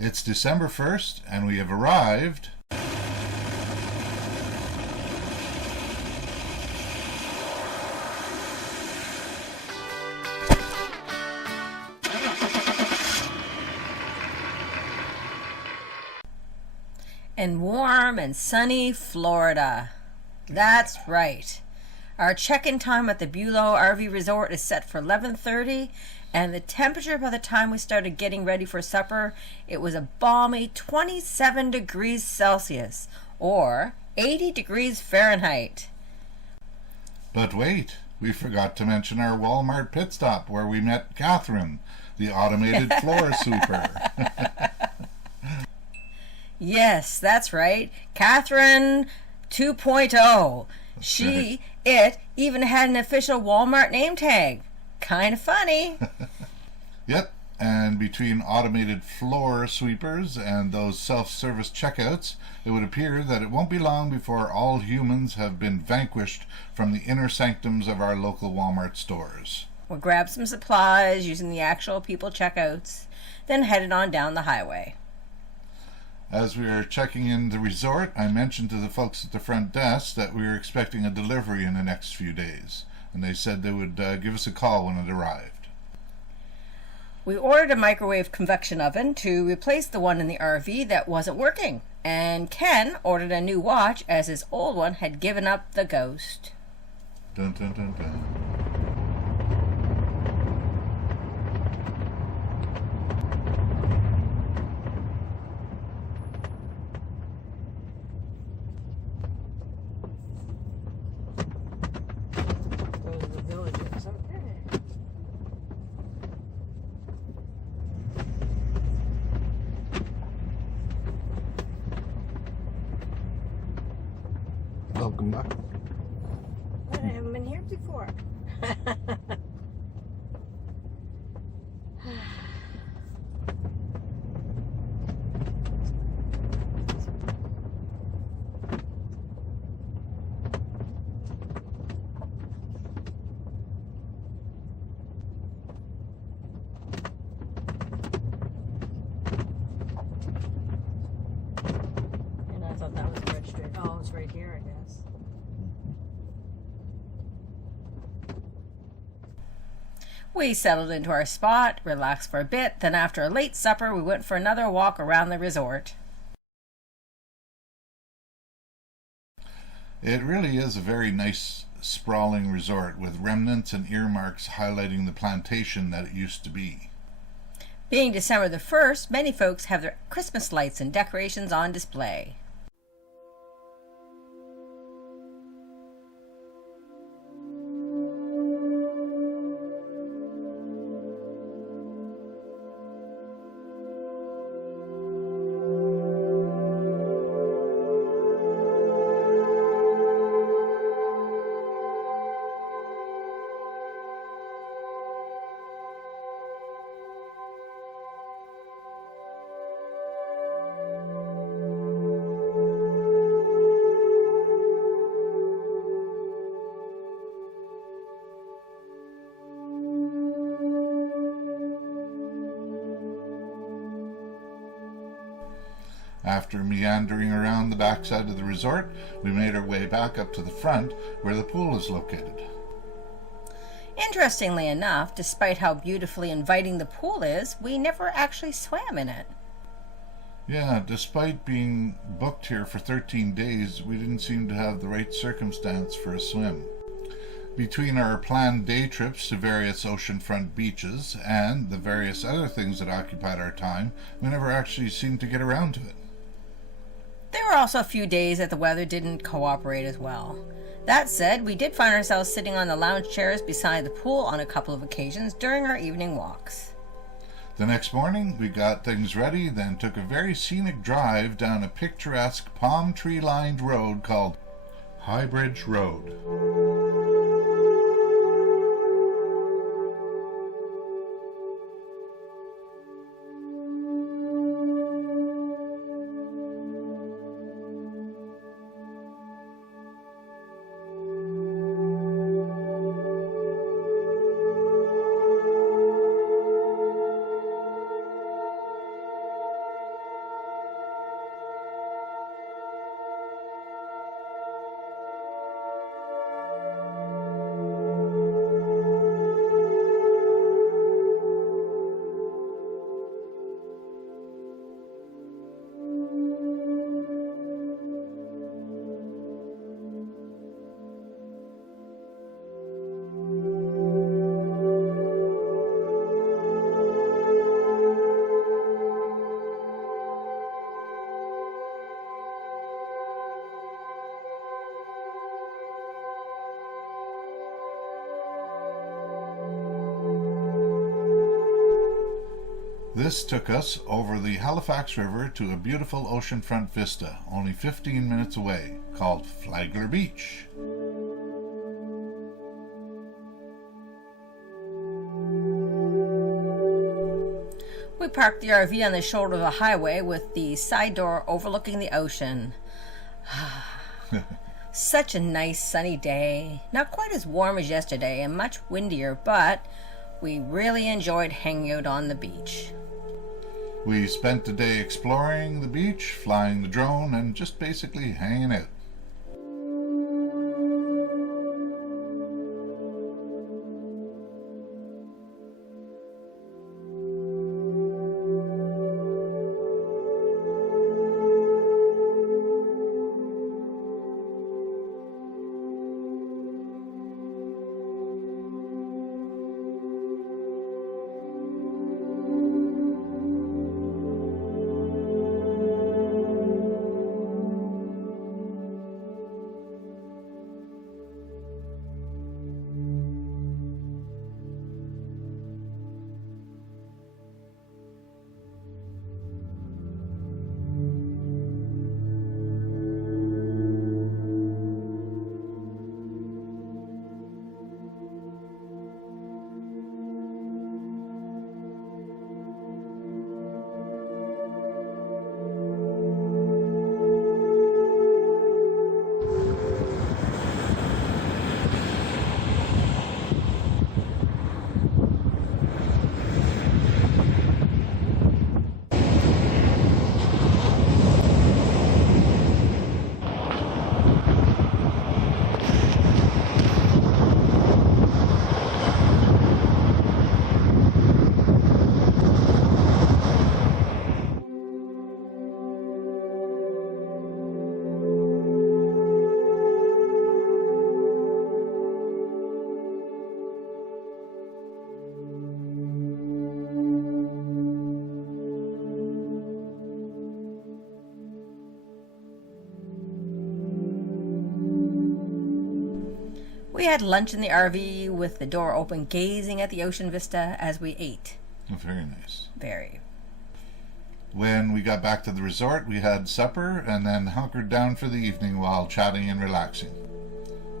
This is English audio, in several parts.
It's December 1st, and we have arrived in warm and sunny Florida. That's right. Our check-in time at the Bulow RV Resort is set for 11:30, and the temperature by the time we started getting ready for supper, it was a balmy 27 degrees Celsius, or 80 degrees Fahrenheit. But wait, we forgot to mention our Walmart pit stop where we met Catherine, the automated floor sweeper. Yes, that's right. Catherine 2.0. It even had an official Walmart name tag. Kind of funny. Yep, and between automated floor sweepers and those self-service checkouts, it would appear that it won't be long before all humans have been vanquished from the inner sanctums of our local Walmart stores. We'll grab some supplies using the actual people checkouts, then headed on down the highway. As we were checking in the resort, I mentioned to the folks at the front desk that we were expecting a delivery in the next few days, and they said they would give us a call when it arrived. We ordered a microwave convection oven to replace the one in the RV that wasn't working, and Ken ordered a new watch as his old one had given up the ghost. Dun dun dun dun. Welcome back. I haven't been here before. And I thought that was registered. Oh, it's right here, I guess. We settled into our spot, relaxed for a bit, then after a late supper we went for another walk around the resort. It really is a very nice, sprawling resort with remnants and earmarks highlighting the plantation that it used to be. Being December the 1st, many folks have their Christmas lights and decorations on display. After meandering around the backside of the resort, we made our way back up to the front where the pool is located. Interestingly enough, despite how beautifully inviting the pool is, we never actually swam in it. Yeah, despite being booked here for 13 days, we didn't seem to have the right circumstance for a swim. Between our planned day trips to various oceanfront beaches and the various other things that occupied our time, we never actually seemed to get around to it. There were also a few days that the weather didn't cooperate as well. That said, we did find ourselves sitting on the lounge chairs beside the pool on a couple of occasions during our evening walks. The next morning, we got things ready, then took a very scenic drive down a picturesque palm tree-lined road called High Bridge Road. This took us over the Halifax River to a beautiful oceanfront vista, only 15 minutes away, called Flagler Beach. We parked the RV on the shoulder of the highway with the side door overlooking the ocean. Such a nice sunny day. Not quite as warm as yesterday and much windier, but we really enjoyed hanging out on the beach. We spent the day exploring the beach, flying the drone, and just basically hanging out. We had lunch in the RV with the door open, gazing at the ocean vista as we ate. Very nice. Very. When we got back to the resort, we had supper and then hunkered down for the evening while chatting and relaxing.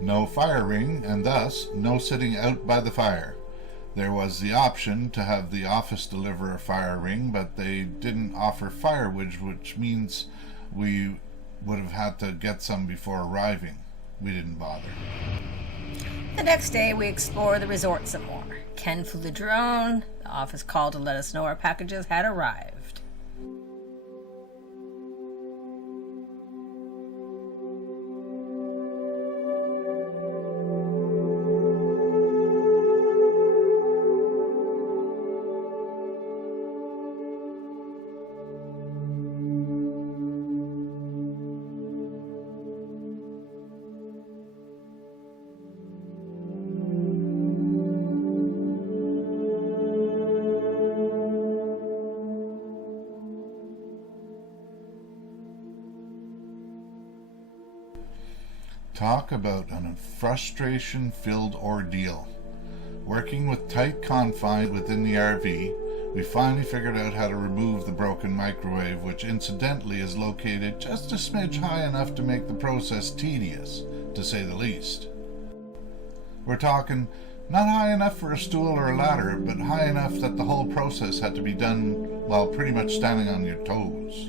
No fire ring, and thus no sitting out by the fire. There was the option to have the office deliver a fire ring, but they didn't offer firewood, which means we would have had to get some before arriving. We didn't bother. The next day, we explored the resort some more. Ken flew the drone. The office called to let us know our packages had arrived. Talk about a frustration-filled ordeal. Working with tight confines within the RV, we finally figured out how to remove the broken microwave, which incidentally is located just a smidge high enough to make the process tedious, to say the least. We're talking not high enough for a stool or a ladder, but high enough that the whole process had to be done while pretty much standing on your toes.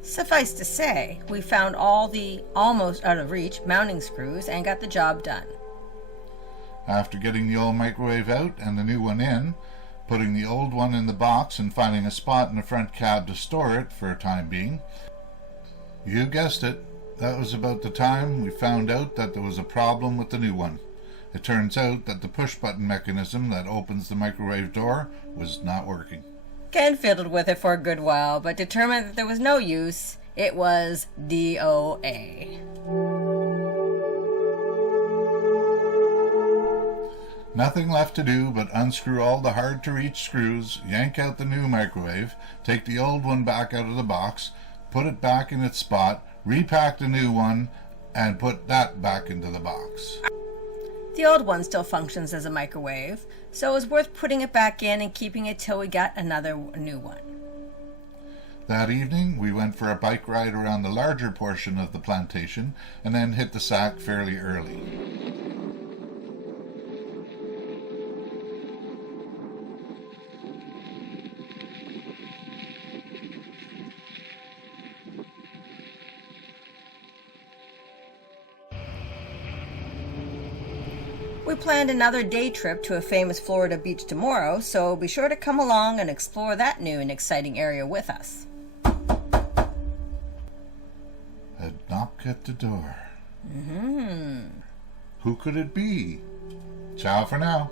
Suffice to say, we found all the almost out of reach mounting screws and got the job done. After getting the old microwave out and the new one in, putting the old one in the box and finding a spot in the front cab to store it for a time being, you guessed it, that was about the time we found out that there was a problem with the new one. It turns out that the push-button mechanism that opens the microwave door was not working. Ken fiddled with it for a good while, but determined that there was no use. It was DOA. Nothing left to do but unscrew all the hard-to-reach screws, yank out the new microwave, take the old one back out of the box, put it back in its spot, repack the new one, and put that back into the box. The old one still functions as a microwave, so it was worth putting it back in and keeping it till we got another new one. That evening, we went for a bike ride around the larger portion of the plantation and then hit the sack fairly early. We planned another day trip to a famous Florida beach tomorrow, so be sure to come along and explore that new and exciting area with us. A knock at the door. Mm-hmm. Who could it be? Ciao for now.